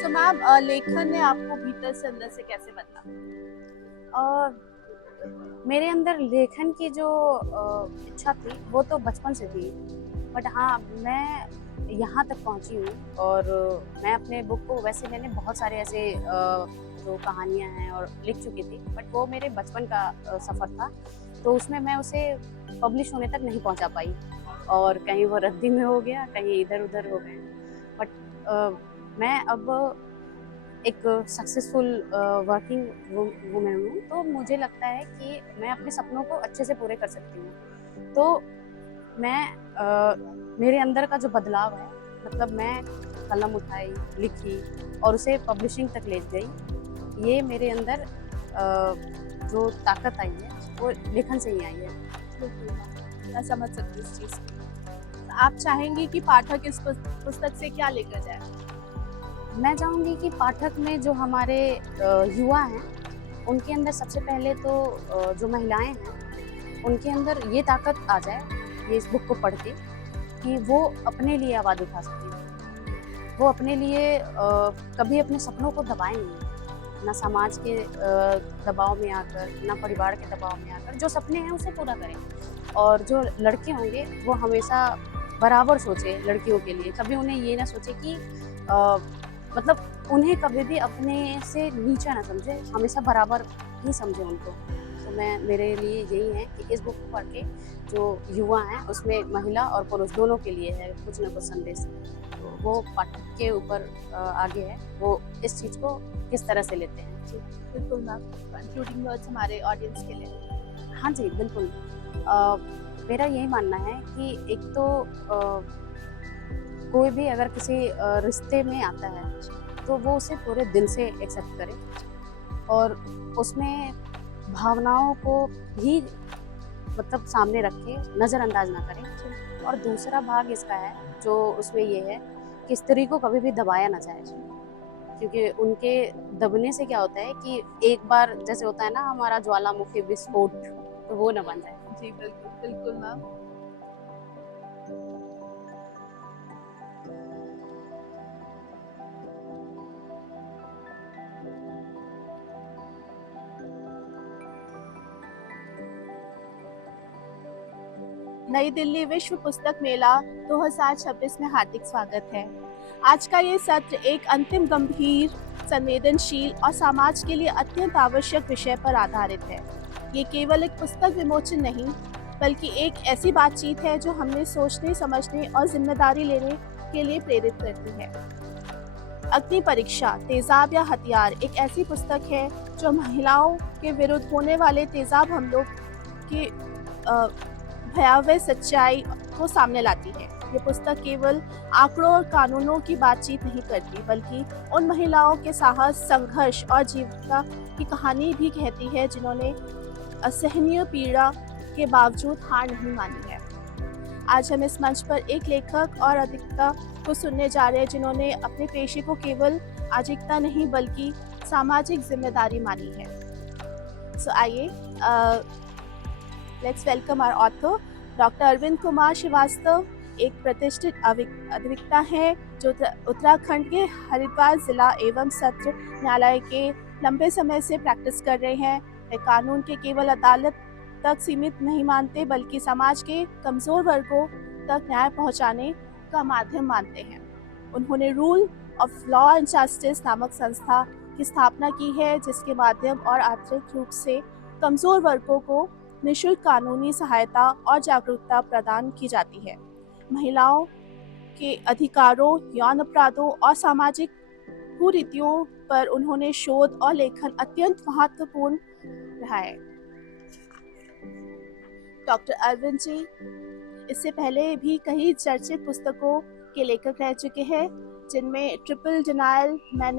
So ma'am लेखन ने आपको भीतर से अंदर से कैसे बदला? और मेरे अंदर लेखन की जो इच्छा थी वो तो बचपन से थी। बट हाँ, मैं यहाँ तक पहुँची हूँ और मैं अपने बुक को वैसे मैंने बहुत सारे ऐसे जो कहानियाँ हैं और लिख चुकी थी, बट वो मेरे बचपन का सफ़र था। तो उसमें मैं उसे पब्लिश होने तक नहीं पहुँचा पाई और कहीं वो रद्दी में हो गया, कहीं इधर-उधर हो गए। बट मैं अब एक सक्सेसफुल वर्किंग वुमन हूँ, तो मुझे लगता है कि मैं अपने सपनों को अच्छे से पूरे कर सकती हूँ। तो मैं मेरे अंदर का जो बदलाव है, मतलब मैं कलम उठाई, लिखी और उसे पब्लिशिंग तक ले गई। ये मेरे अंदर जो ताकत आई है, वो लेखन से ही आई है। बिल्कुल मैम, मैं समझ सकती हूँ इस चीज़ को। आप चाहेंगी कि पाठक इस पुस्तक से क्या लेकर जाए? मैं चाहूँगी कि पाठक में जो हमारे युवा हैं, उनके अंदर सबसे पहले तो जो महिलाएँ हैं, उनके अंदर ये ताकत आ जाए, ये इस बुक को पढ़ के, कि वो अपने लिए आवाज़ उठा सकें। वो अपने लिए कभी अपने सपनों को दबाए नहीं, ना समाज के दबाव में आकर, ना परिवार के दबाव में आकर, जो सपने हैं उसे पूरा करें। और जो लड़के होंगे, वो हमेशा बराबर सोचें लड़कियों के लिए, कभी उन्हें ये ना सोचें कि अ, मतलब उन्हें कभी भी अपने से नीचा ना समझें, हमेशा बराबर ही समझें उनको। तो मैं मेरे लिए यही है कि इस बुक को पढ़ के जो युवा हैं, उसमें महिला और पुरुष दोनों के लिए है कुछ ना कुछ संदेश। तो वो पाठक के ऊपर आगे है, वो इस चीज़ को किस तरह से लेते हैं। जी, बिल्कुल मैम, कंक्लूडिंग वर्ड्स हमारे ऑडियंस के लिए। हाँ जी, बिल्कुल। मेरा यही मानना है कि एक तो कोई भी अगर किसी रिश्ते में आता है, तो वो उसे पूरे दिल से एक्सेप्ट करे और उसमें भावनाओं को भी मतलब सामने रखे, नज़रअंदाज ना करे। और दूसरा भाग इसका है, जो उसमें ये है कि स्त्री को कभी भी दबाया ना जाए, क्योंकि उनके दबने से क्या होता है कि एक बार जैसे होता है ना हमारा ज्वालामुखी विस्फोट, तो वो ना बन जाए। जी, बिल्कुल, बिल्कुल मैम। नई दिल्ली विश्व पुस्तक मेला 2026 में हार्दिक स्वागत है। आज का ये सत्र एक अंतिम गंभीर, संवेदनशील और समाज के लिए अत्यंत आवश्यक विषय पर आधारित है। ये केवल एक पुस्तक विमोचन नहीं, बल्कि एक ऐसी बातचीत है जो हमें सोचने, समझने और जिम्मेदारी लेने के लिए प्रेरित करती है। अग्नि परीक्षा, तेजाब या हथियार एक ऐसी पुस्तक है जो महिलाओं के विरुद्ध होने वाले तेजाब हमलों के भयावह सच्चाई को सामने लाती है। ये पुस्तक केवल आंकड़ों और कानूनों की बातचीत नहीं करती, बल्कि उन महिलाओं के साहस, संघर्ष और जीवनता की कहानी भी कहती है, जिन्होंने असहनीय पीड़ा के बावजूद हार नहीं मानी है। आज हम इस मंच पर एक लेखक और अधिवक्ता को सुनने जा रहे हैं, जिन्होंने अपने पेशे को केवल आजीविका नहीं बल्कि सामाजिक जिम्मेदारी मानी है। सो आइए, let's welcome our author doctor Arvind Kumar Srivastava. एक प्रतिष्ठित अधिवक्ता हैं जो उत्तराखंड के हरिद्वार जिला एवं सत्र न्यायालय के लंबे समय से प्रैक्टिस कर रहे हैं। वे कानून के केवल अदालत तक सीमित नहीं मानते, बल्कि समाज के कमजोर वर्गों तक न्याय पहुंचाने का माध्यम मानते हैं। उन्होंने rule of law and justice नामक संस्था की स्थापना की है, जिसके माध्यम और आर्थिक रूप से कमजोर वर्गों को निःशुल्क कानूनी सहायता और जागरूकता प्रदान की जाती है। महिलाओं के अधिकारों, यौन अपराधों और सामाजिक कुरीतियों पर उन्होंने शोध और लेखन अत्यंत महत्वपूर्ण रहा है। डॉक्टर अरविंद जी इससे पहले भी कई चर्चित पुस्तकों के लेखक रह चुके हैं, जिनमें ट्रिपल डिनायल, मैं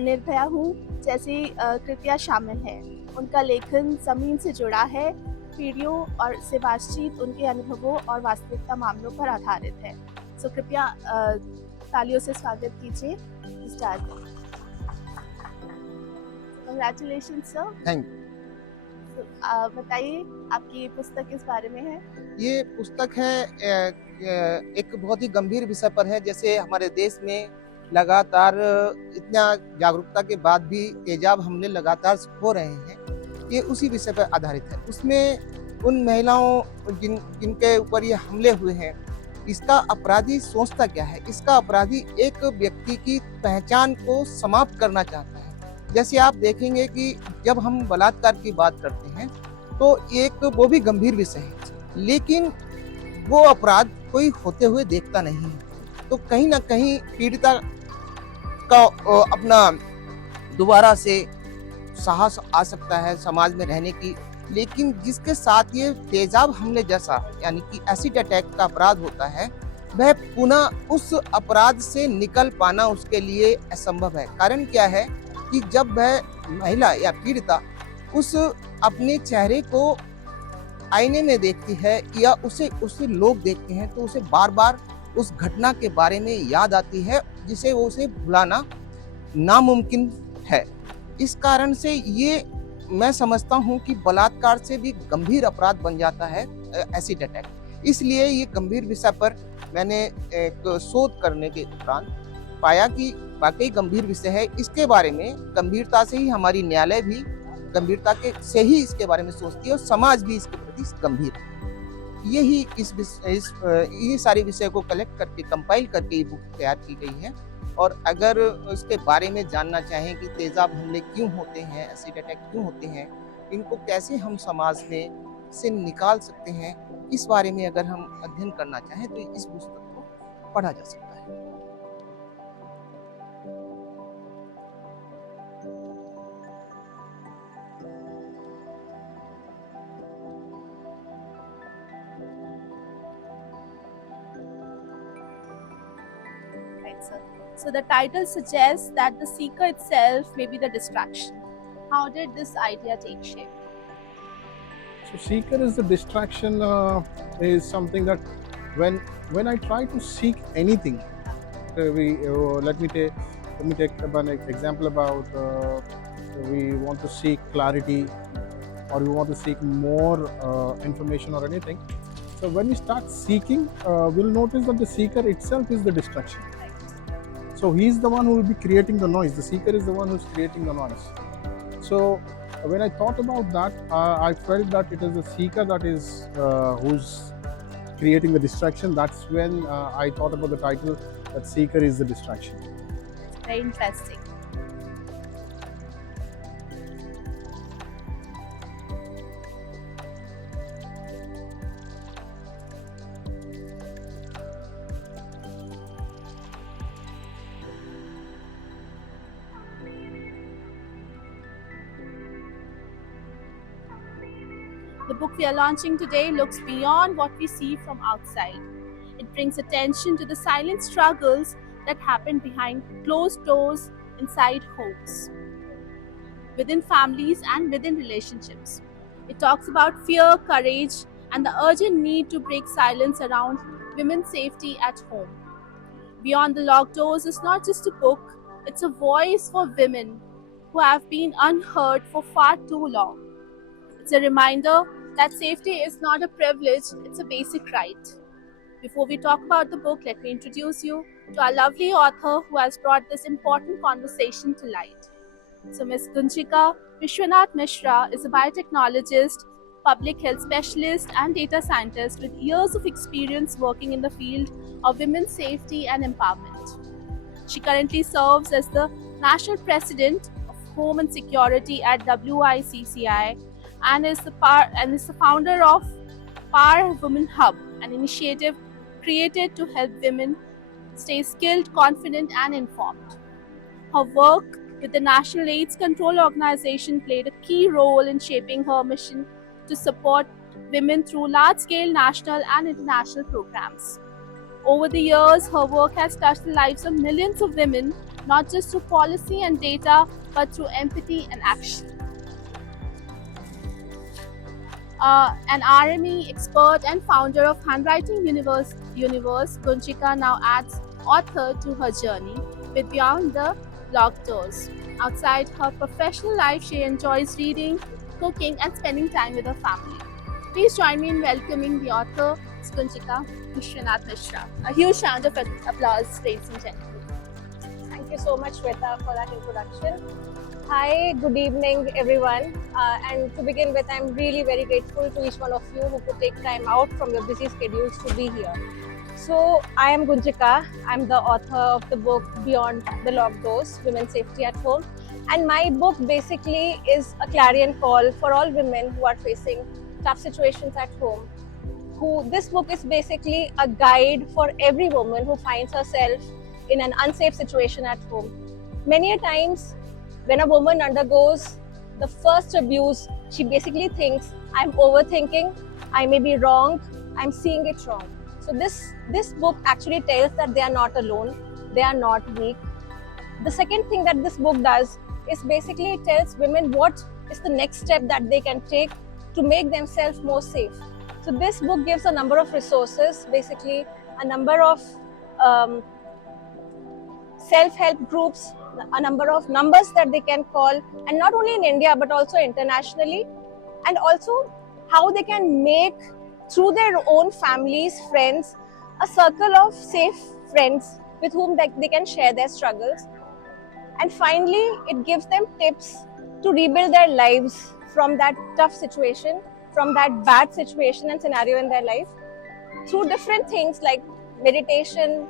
निर्भया हूँ जैसी कृतियाँ शामिल हैं। उनका लेखन जमीन से जुड़ा है, पीढ़ियों और से बातचीत उनके अनुभवों और वास्तविकता मामलों पर आधारित है। सो कृपया तालियों से स्वागत कीजिए। Congratulation sir. Thank you. बताइए आपकी पुस्तक किस बारे में है? ये पुस्तक है एक बहुत ही गंभीर विषय पर है। जैसे हमारे देश में लगातार इतना जागरूकता के बाद भी तेजाब हमले लगातार हो रहे हैं, ये उसी विषय पर आधारित है। उसमें उन महिलाओं जिनके ऊपर ये हमले हुए हैं, इसका अपराधी सोचता क्या है? इसका अपराधी एक व्यक्ति की पहचान को समाप्त करना चाहता है। जैसे आप देखेंगे कि जब हम बलात्कार की बात करते हैं तो एक वो भी गंभीर विषय है, लेकिन वो अपराध कोई होते हुए देखता नहीं है। तो कहीं ना कहीं पीड़िता का अपना दोबारा से साहस आ सकता है समाज में रहने की, लेकिन जिसके साथ ये तेजाब हमले जैसा यानी कि एसिड अटैक का अपराध होता है, वह पुनः उस अपराध से निकल पाना उसके लिए असंभव है। कारण क्या है कि जब वह महिला या पीड़िता उस अपने चेहरे को आईने में देखती है या उसे लोग देखते हैं, तो उसे बार बार उस घटना के बारे में याद आती है, जिसे वो उसे भुलाना नामुमकिन है। इस कारण से ये मैं समझता हूँ कि बलात्कार से भी गंभीर अपराध बन जाता है एसिड अटैक। इसलिए ये गंभीर विषय पर मैंने एक शोध करने के उपरांत पाया कि वाकई गंभीर विषय है। इसके बारे में गंभीरता से ही हमारी न्यायालय भी गंभीरता के से ही इसके बारे में सोचती है और समाज भी इसके प्रति गंभीर है। यही ये सारे विषय को कलेक्ट करके कंपाइल करके ये बुक तैयार की गई है। और अगर उसके बारे में जानना चाहें कि तेजाब हमले क्यों होते हैं, एसिड अटैक क्यों होते हैं, इनको कैसे हम समाज में से निकाल सकते हैं, इस बारे में अगर हम अध्ययन करना चाहें तो इस पुस्तक को पढ़ा जा सकता है। Right, sir. So the title suggests that the seeker itself may be the distraction. How did this idea take shape? So seeker is the distraction is something that when I try to seek anything, let me take an example about we want to seek clarity or we want to seek more information or anything. So when we start seeking, we'll notice that the seeker itself is the distraction. So he's the one who will be creating the noise. The seeker is the one who's creating the noise. So when I thought about that, I felt that it is the seeker that is who's creating the distraction. That's when I thought about the title, that seeker is the distraction. Very interesting. The book we are launching today looks beyond what we see from outside. It brings attention to the silent struggles that happen behind closed doors inside homes, within families and within relationships. It talks about fear, courage, and the urgent need to break silence around women's safety at home. Beyond the Locked Doors is not just a book, it's a voice for women who have been unheard for far too long. It's a reminder that safety is not a privilege, it's a basic right. Before we talk about the book, let me introduce you to our lovely author who has brought this important conversation to light. So Ms. Gunchika Vishwanath Mishra is a biotechnologist, public health specialist and data scientist with years of experience working in the field of women's safety and empowerment. She currently serves as the National President of Home and Security at WICCI and is the founder of Power Women Hub, an initiative created to help women stay skilled, confident and informed. Her work with the National AIDS Control Organization played a key role in shaping her mission to support women through large-scale national and international programs. Over the years, her work has touched the lives of millions of women, not just through policy and data, but through empathy and action. An RME expert and founder of Handwriting Universe, Gunchika now adds author to her journey with Beyond the Locked Doors. Outside her professional life, she enjoys reading, cooking, and spending time with her family. Please join me in welcoming the author, Gunchika Vishwanath Mishra. A huge round of applause, ladies and gentlemen. you so much, Shweta, for that introduction. Hi, good evening, everyone. And to begin with, I'm really very grateful to each one of you who could take time out from your busy schedules to be here. So, I am Gunjika. I'm the author of the book Beyond the Locked Doors, Women's Safety at Home. And my book basically is a clarion call for all women who are facing tough situations at home. This book is basically a guide for every woman who finds herself in an unsafe situation at home. Many a times, when a woman undergoes the first abuse, she basically thinks, I'm overthinking, I may be wrong, I'm seeing it wrong. So this book actually tells that they are not alone, they are not weak. The second thing that this book does is basically it tells women what is the next step that they can take to make themselves more safe. So this book gives a number of resources, basically a number of self-help groups, a number of numbers that they can call, and not only in India but also internationally, and also how they can make, through their own families, friends, a circle of safe friends with whom they can share their struggles. And finally, it gives them tips to rebuild their lives from that tough situation, from that bad situation and scenario in their life, through different things like meditation,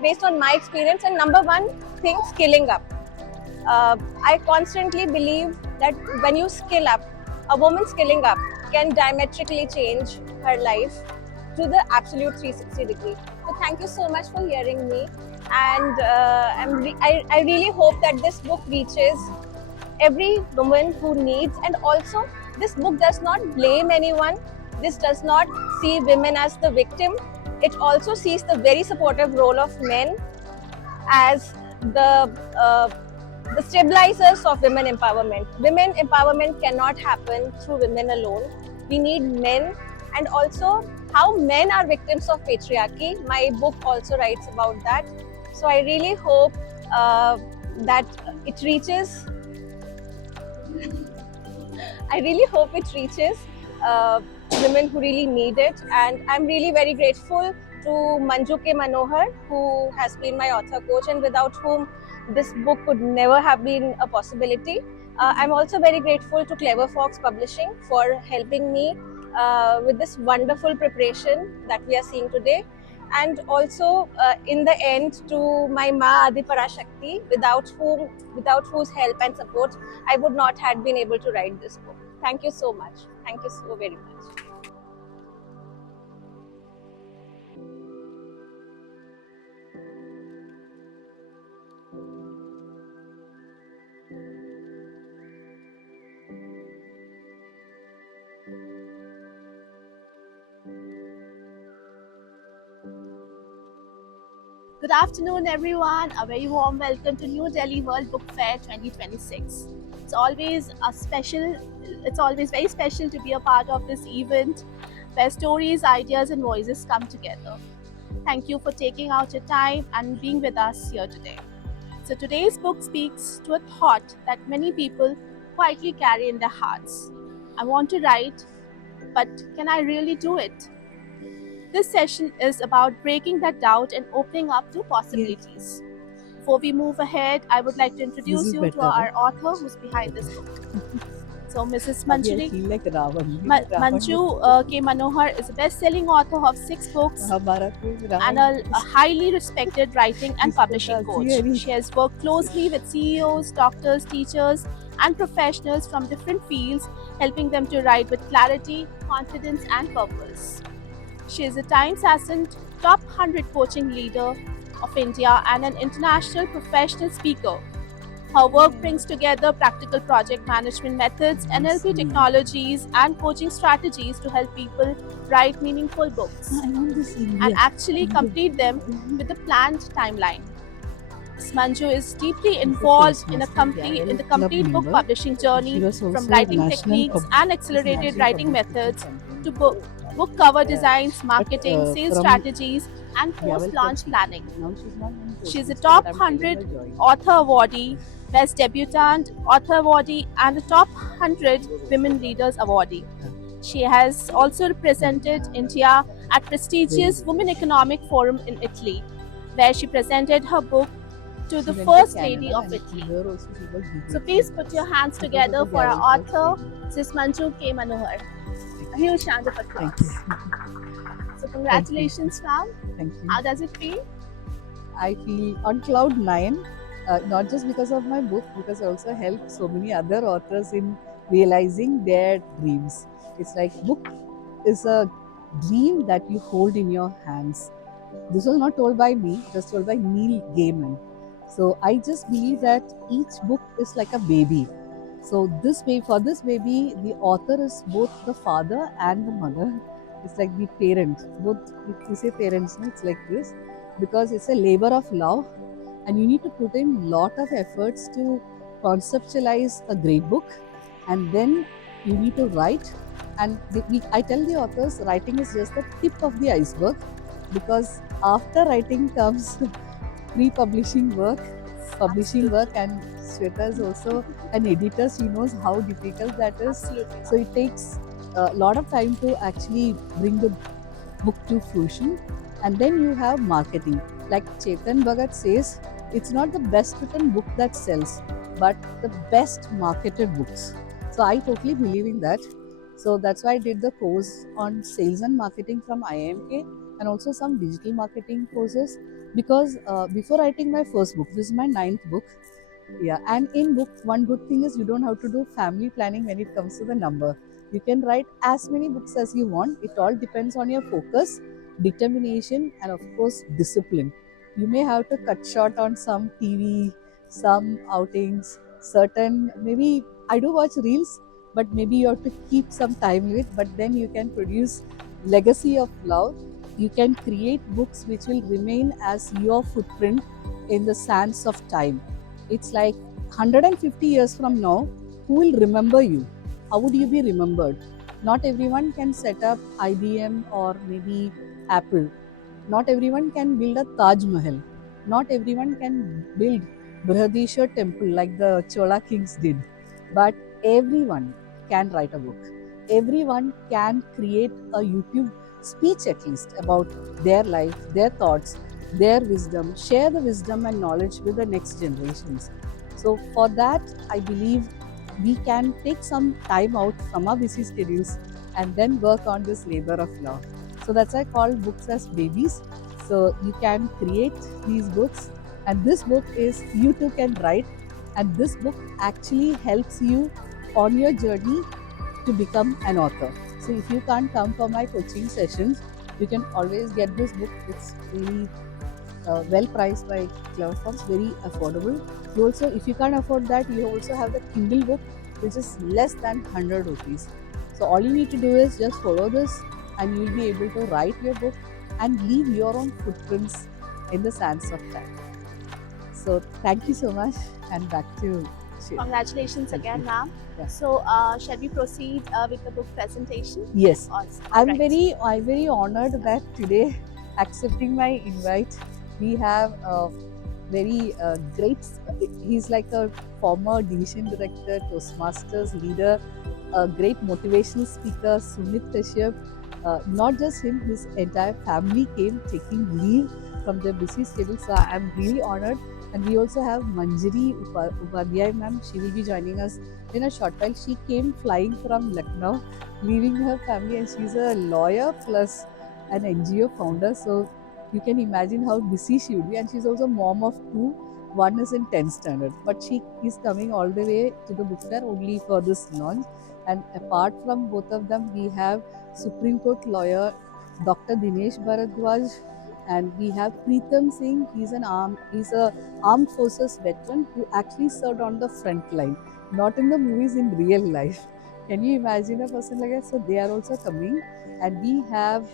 based on my experience, and number one thing, skilling up. I constantly believe that when you skill up, a woman skilling up can diametrically change her life to the absolute 360 degree. So thank you so much for hearing me, and I really hope that this book reaches every woman who needs, and also this book does not blame anyone. This does not see women as the victim. It also sees the very supportive role of men as the stabilizers of women empowerment. Women empowerment cannot happen through women alone. We need men, and also how men are victims of patriarchy. My book also writes about that. So I really hope that it reaches. I really hope it reaches women who really need it, and I'm really very grateful to Manju K. Manohar, who has been my author coach and without whom this book could never have been a possibility. I'm also very grateful to Clever Fox Publishing for helping me with this wonderful preparation that we are seeing today, and also in the end to my Ma Adi Parashakti, without whose help and support I would not have been able to write this book. Thank you so much. Thank you so very much. Good afternoon, everyone. A very warm welcome to New Delhi World Book Fair 2026. It's always very special to be a part of this event where stories, ideas, and voices come together. Thank you for taking out your time and being with us here today. So today's book speaks to a thought that many people quietly carry in their hearts. I want to write, but can I really do it? This session is about breaking that doubt and opening up to possibilities. Before we move ahead, I would like to introduce you to our author who's behind this book. So, Mrs. Manju K. Manohar is a best-selling author of 6 books and a highly respected writing and publishing coach. She has worked closely with CEOs, doctors, teachers, and professionals from different fields, helping them to write with clarity, confidence, and purpose. She is a Times-Ascent Top 100 coaching leader of India and an international professional speaker. Her work brings together practical project management methods, NLP technologies, and coaching strategies to help people write meaningful books and actually complete them with a planned timeline. Manju is deeply involved in the complete book publishing journey, from writing techniques and accelerated writing methods to book cover designs, marketing, sales strategies, and post-launch planning. She is a top 100 author awardee, Best Debutante Author awardee, and a top 100 Women Leaders awardee. She has also represented India at prestigious Women Economic Forum in Italy, where she presented her book to the She went First to Lady Canada of and Italy. here also she was debated. So please put your hands Because of together the for our Galley First author, Lady. Sis Manju K. Manohar. A huge round of Thank applause. you. So congratulations, ma'am. Thank you. How does it feel? I feel on cloud nine, not just because of my book, because I also helped so many other authors in realizing their dreams. It's like book is a dream that you hold in your hands. This was not told by me, it was told by Neil Gaiman. So I just believe that each book is like a baby. So for this baby, the author is both the father and the mother. It's like the parent. Both, if you say parents, no, it's like this, because it's a labor of love, and you need to put in lot of efforts to conceptualize a great book, and then you need to write. And I tell the authors, writing is just the tip of the iceberg, because after writing comes pre-publishing work, publishing work, and Shweta is also an editor. She knows how difficult that is. Absolutely. So it takes a lot of time to actually bring the book to fruition. And then you have marketing. Like Chetan Bhagat says, it's not the best written book that sells, but the best marketed books. So I totally believe in that. So that's why I did the course on sales and marketing from IIMK, and also some digital marketing courses, because before writing my first book, this is my 9th book. Yeah, and in book, one good thing is you don't have to do family planning when it comes to the number. You can write as many books as you want. It all depends on your focus, determination, and of course discipline. You may have to cut short on some TV, some outings, certain, maybe I do watch reels, but maybe you have to keep some time limit, but then you can produce legacy of love. You can create books which will remain as your footprint in the sands of time. It's like 150 years from now, who will remember you? How would you be remembered? Not everyone can set up IBM or maybe Apple. Not everyone can build a Taj Mahal. Not everyone can build Brihadishwar temple like the Chola kings did. But everyone can write a book. Everyone can create a YouTube speech at least about their life, their thoughts, their wisdom, share the wisdom and knowledge with the next generations. So for that, I believe we can take some time out from our busy schedules and then work on this labor of love. So that's why I call books as babies. So you can create these books, and this book is you too can write, and this book actually helps you on your journey to become an author. So if you can't come for my coaching sessions, you can always get this book. It's really well priced by Clever Fox, very affordable. You also, if you can't afford that, you also have the Kindle book, which is less than 100 rupees. So all you need to do is just follow this, and you'll be able to write your book and leave your own footprints in the sands of time. So thank you so much, and back to Shiv. Congratulations Thank again, you. ma'am. Yeah. So shall we proceed with the book presentation? Yes, Awesome. I'm Right. very honored that today, accepting my invite, we have a very great. He's like a former division director, Toastmasters leader, a great motivational speaker, Sumit Kashyap. Not just him, his entire family came taking leave from their busy schedule. So I'm really honored. And we also have Manjari Upadhyay ma'am. She will be joining us in a short while. She came flying from Lucknow, leaving her family, and she's a lawyer plus an NGO founder. So you can imagine how busy she would be. And she's also mom of 2. One is in 10th standard, but she is coming all the way to the book fair only for this launch. And apart from both of them, we have Supreme Court lawyer Dr. Dinesh Bharadwaj, and we have Preetham Singh. He's a armed forces veteran who actually served on the front line, not in the movies, in real life. Can you imagine a person like that? So they are also coming. And we have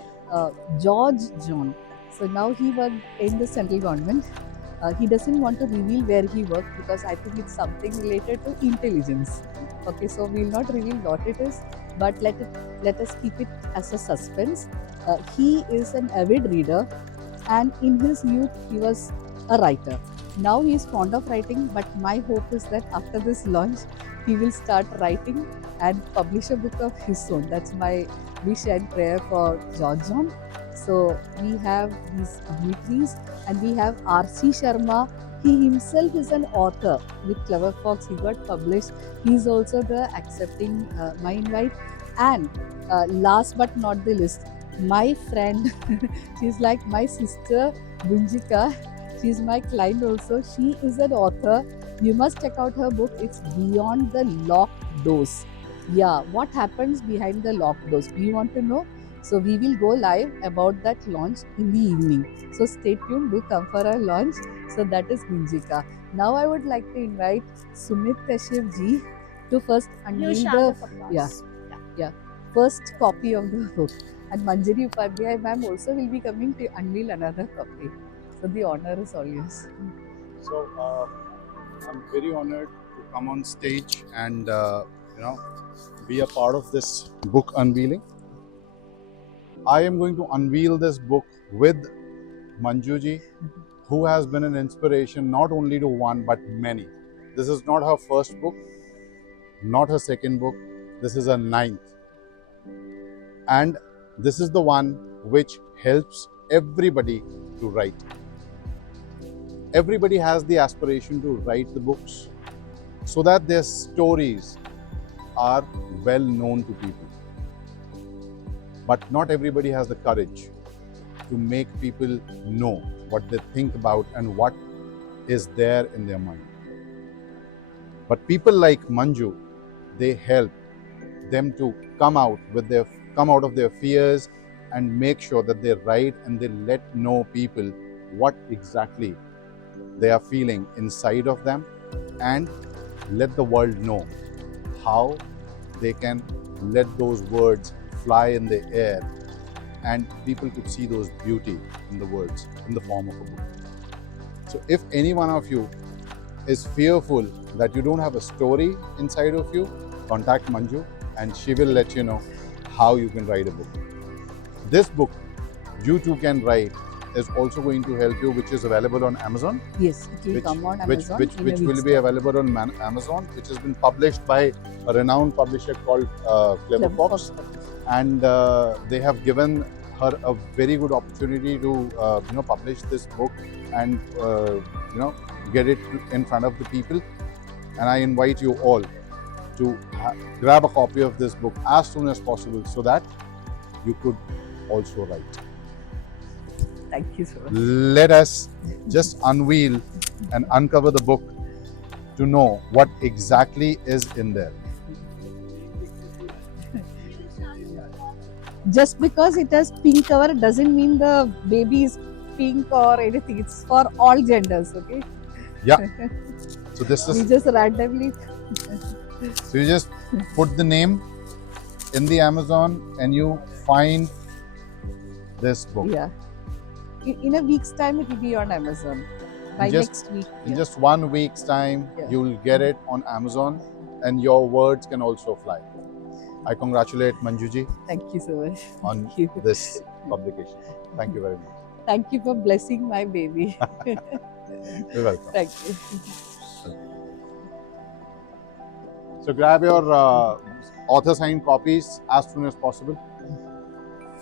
George John. So now he worked in the central government. He doesn't want to reveal where he worked, because I think it's something related to intelligence. Okay, so we'll not reveal what it is, but let us keep it as a suspense. He is an avid reader, and in his youth he was a writer. Now he is fond of writing, but my hope is that after this launch, he will start writing and publish a book of his own. That's my wish and prayer for George John. So we have these dignitaries, and we have R.C. Sharma, He himself is an author with Clever Fox. He got published. He's also the accepting my invite. And last but not the least, my friend, she's like my sister Gunjika. She's my client also. She is an author. You must check out her book. It's Beyond the Locked Doors. Yeah, what happens behind the locked doors? Do you want to know? So we will go live about that launch in the evening. So stay tuned. Do come for our launch. So that is Gunjika. Now I would like to invite Sumit Kashyap ji to first unveil Huge the round of applause. first copy of the book. And Manjari Upadhyay ma'am also will be coming to unveil another copy. So the honor is all yours. So I'm very honored to come on stage and be a part of this book unveiling. I am going to unveil this book with Manjuji, who has been an inspiration not only to one but many. This is not her first book, not her second book. This is her 9th. And this is the one which helps everybody to write. Everybody has the aspiration to write the books so that their stories are well known to people. But not everybody has the courage to make people know what they think about and what is there in their mind. But people like Manju, they help them to come out of their fears and make sure that they write and they let know people what exactly they are feeling inside of them, and let the world know how they can let those words fly in the air and people could see those beauty in the words in the form of a book. So if any one of you is fearful that you don't have a story inside of you, contact Manju and she will let you know how you can write a book. This book, You Too Can Write, is also going to help you, which is available on Amazon. Yes, it will come on Amazon. Which will be available on Amazon, which has been published by a renowned publisher called Clever Fox. And they have given her a very good opportunity to publish this book and get it in front of the people. And I invite you all to grab a copy of this book as soon as possible so that you could also write. Thank you so much. Let us just unveil and uncover the book to know what exactly is in there. Just because it has pink cover doesn't mean the baby is pink or anything. It's for all genders, okay? Yeah. So this We is, just randomly. so you just put the name in the Amazon and you find this book. Yeah. In a week's time, it will be on Amazon. By Just- next week. In Yeah. just 1 week's time, Yeah. you will get it on Amazon and your words can also fly. I congratulate Manjuji Thank you so much. on Thank you. this publication. Thank you very much. Thank you for blessing my baby. You're welcome. Thank you. So grab your author signed copies as soon as possible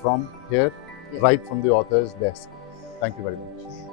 from here, Yeah. right from the author's desk. Thank you very much.